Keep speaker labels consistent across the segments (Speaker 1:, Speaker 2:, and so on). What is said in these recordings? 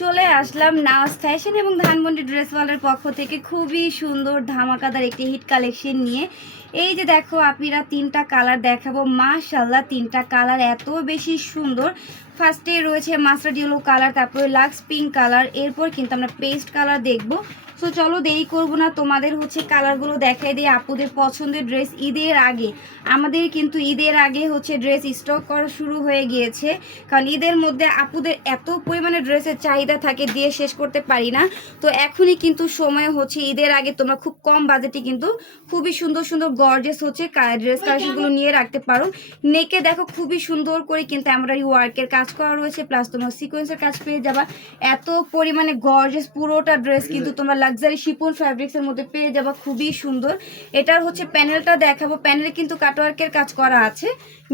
Speaker 1: চলে আসলাম নাচ ফ্যাশন এবং ধানমন্ডি ড্রেস ওয়ালের পক্ষ থেকে খুবই সুন্দর, ধামাকাদার একটি হিট কালেকশন নিয়ে। এই যে দেখো আপিরা তিনটা কালার দেখাবো। মাশাল্লাহ তিনটা কালার এত বেশি সুন্দর। ফার্স্টে রয়েছে মাস্টার্ড ইয়েলো কালার তারপরে লাক্স পিঙ্ক কালার এরপর কিন্তু আমরা পেস্ট কালার দেখব। সো চলো দেরি করব না। তোমাদের হচ্ছে কালারগুলো দেখাই দিয়ে আপুদের পছন্দের ড্রেস ঈদের আগে। আমাদের কিন্তু ঈদের আগে হচ্ছে ড্রেস স্টক করা শুরু হয়ে গিয়েছে। কারণ ঈদের মধ্যে আপুদের এত পরিমাণে ড্রেসের চাহিদা থাকে দিয়ে শেষ করতে পারি না। তো এখনই কিন্তু সময় হচ্ছে ঈদের আগে তোমরা খুব কম বাজেটে কিন্তু খুবই সুন্দর সুন্দর গর্জেস হচ্ছে ড্রেস কালেকশনগুলো নিয়ে রাখতে পারো। নেকে দেখো খুবই সুন্দর করে কিন্তু এমব্রয়ডারি ওয়ার্কের কাজ করা রয়েছে প্লাস তোমার সিকোয়েন্সের কাজ পেয়ে যাবা। এত পরিমাণে গর্জেস পুরোটা ড্রেস কিন্তু তোমরা লাক্সারি শিপন ফ্যাব্রিক্সের মধ্যে পেয়ে যাবা, খুবই সুন্দর। এটার হচ্ছে প্যানেলটা দেখাবো। প্যানেলে কিন্তু কাটওয়ার্কের কাজ করা আছে।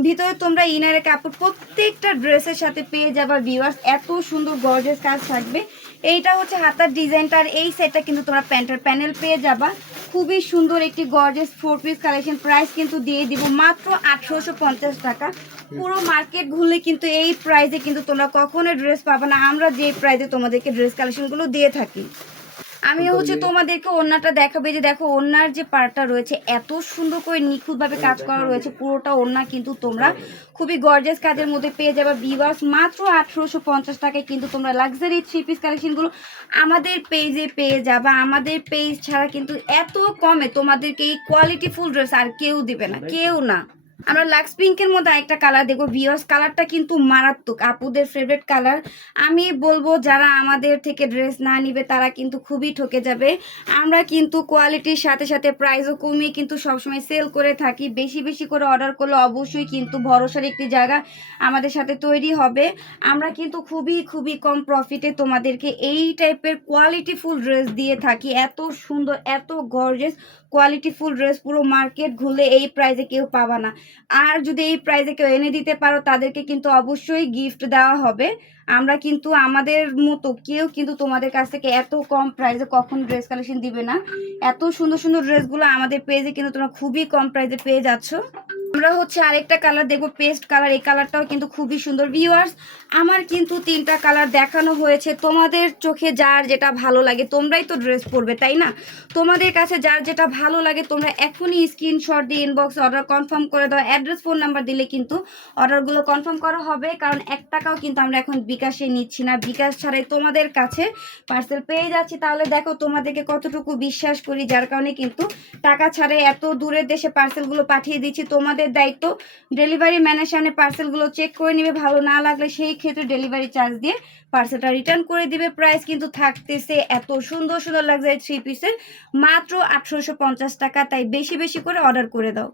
Speaker 1: ভিতরে তোমরা ইনারের কাপড় প্রত্যেকটা ড্রেসের সাথে পেয়ে যাবা ভিউয়ার্স এত সুন্দর গর্জেস কাজ থাকবে। এইটা হচ্ছে হাতার ডিজাইনটা আর এই সেটটা কিন্তু তোমরা প্যান্টের প্যানেল পেয়ে যাবা। খুবই সুন্দর একটি gorgeous four piece collection price কিন্তু দিয়ে দিব মাত্র আঠারোশো পঞ্চাশ টাকা। পুরো মার্কেট ঘুরলে কিন্তু এই প্রাইসে কিন্তু তোমরা কখনো ড্রেস পাবে না। আমরা যে প্রাইসে তোমাদেরকে ড্রেস কালেকশনগুলো দিয়ে থাকি। আমি হচ্ছে তোমাদেরকে ওড়নাটা দেখাবে যে দেখো ওড়নার যে পার্টটা রয়েছে এত সুন্দর করে নিখুঁতভাবে কাজ করা রয়েছে পুরোটা ওড়না কিন্তু তোমরা খুবই গর্জাস কাজের মধ্যে পেয়ে যাবে বিভার্স মাত্র আঠেরোশো পঞ্চাশ টাকায় কিন্তু তোমরা লাক্সারি থ্রি পিস কালেকশনগুলো আমাদের পেজে পেয়ে যাবে। আমাদের পেজ ছাড়া কিন্তু এত কমে তোমাদেরকে এই কোয়ালিটি ফুল ড্রেস আর কেউ দিবে না কেউ না। আমরা লাক্স পিঙ্কের মধ্যে একটা কালার দেখব। ভিওস কালারটা কিন্তু মারাত্মক, আপুদের ফেভারিট কালার আমি বলব, যারা আমাদের থেকে ড্রেস না নিবে, তারা কিন্তু খুবই ঠকে যাবে। আমরা কিন্তু কোয়ালিটির সাথে সাথে প্রাইসও কমিয়ে কিন্তু সবসময় সেল করে থাকি। বেশি বেশি করে অর্ডার করলে অবশ্যই কিন্তু ভরসার একটি জায়গা আমাদের সাথে তৈরি হবে। আমরা কিন্তু খুবই খুবই কম প্রফিটে তোমাদেরকে এই টাইপের কোয়ালিটিফুল ড্রেস দিয়ে থাকি। এত সুন্দর, এত গর্জেস কোয়ালিটিফুল ড্রেস পুরো মার্কেট ঘুরলে এই প্রাইসে কেউ পাবা না। আর যদি এই প্রাইজে কেউ এনে দিতে পারো, তাদেরকে কিন্তু অবশ্যই গিফট দেওয়া হবে। আমরা কিন্তু আমাদের মতো কেউ কিন্তু তোমাদের কাছ থেকে এত কম প্রাইজে কখন ড্রেস কালেকশন দিবে না। এত সুন্দর সুন্দর ড্রেসগুলো আমাদের পেজে কিন্তু তোমরা খুবই কম প্রাইজে পেয়ে যাচ্ছ। আমরা হচ্ছে আরেকটা কালার দেখব পেস্ট কালার এই কালারটাও কিন্তু খুবই সুন্দর। ভিউয়ার্স আমার কিন্তু তিনটা কালার দেখানো হয়েছে। তোমাদের চোখে যার যেটা ভালো লাগে, তোমরাই তো ড্রেস পরবে, তাই না? তোমাদের কাছে যার যেটা ভালো লাগে, তোমরা এখনই স্ক্রিনশট দিয়ে ইনবক্সে অর্ডার কনফার্ম করে দাও। অ্যাড্রেস ফোন নাম্বার দিলে কিন্তু অর্ডারগুলো কনফার্ম করা হবে, কারণ এক টাকাও কিন্তু আমরা এখন বিকাশে নিচ্ছি না। বিকাশ ছাড়াই তোমাদের কাছে পার্সেল পেয়ে যাচ্ছি। তাহলে দেখো, তোমাদেরকে কতটুকু বিশ্বাস করি, যার কারণে কিন্তু টাকা ছাড়াই এত দূরের দেশে পার্সেলগুলো পাঠিয়ে দিচ্ছি। তোমাদের দায়িত্ব। ডেলিভারি ম্যানের সামনে পার্সেলগুলো চেক করে নেবে, ভালো না লাগলে সেই ক্ষেত্রে ডেলিভারি চার্জ দিয়ে পার্সেলটা রিটার্ন করে দিবে। প্রাইস কিন্তু থাকতেছে এত সুন্দর সুন্দর লাগছে থ্রি পিসের মাত্র পঞ্চাশ টাকা, তাই বেশি বেশি করে অর্ডার করে দাও।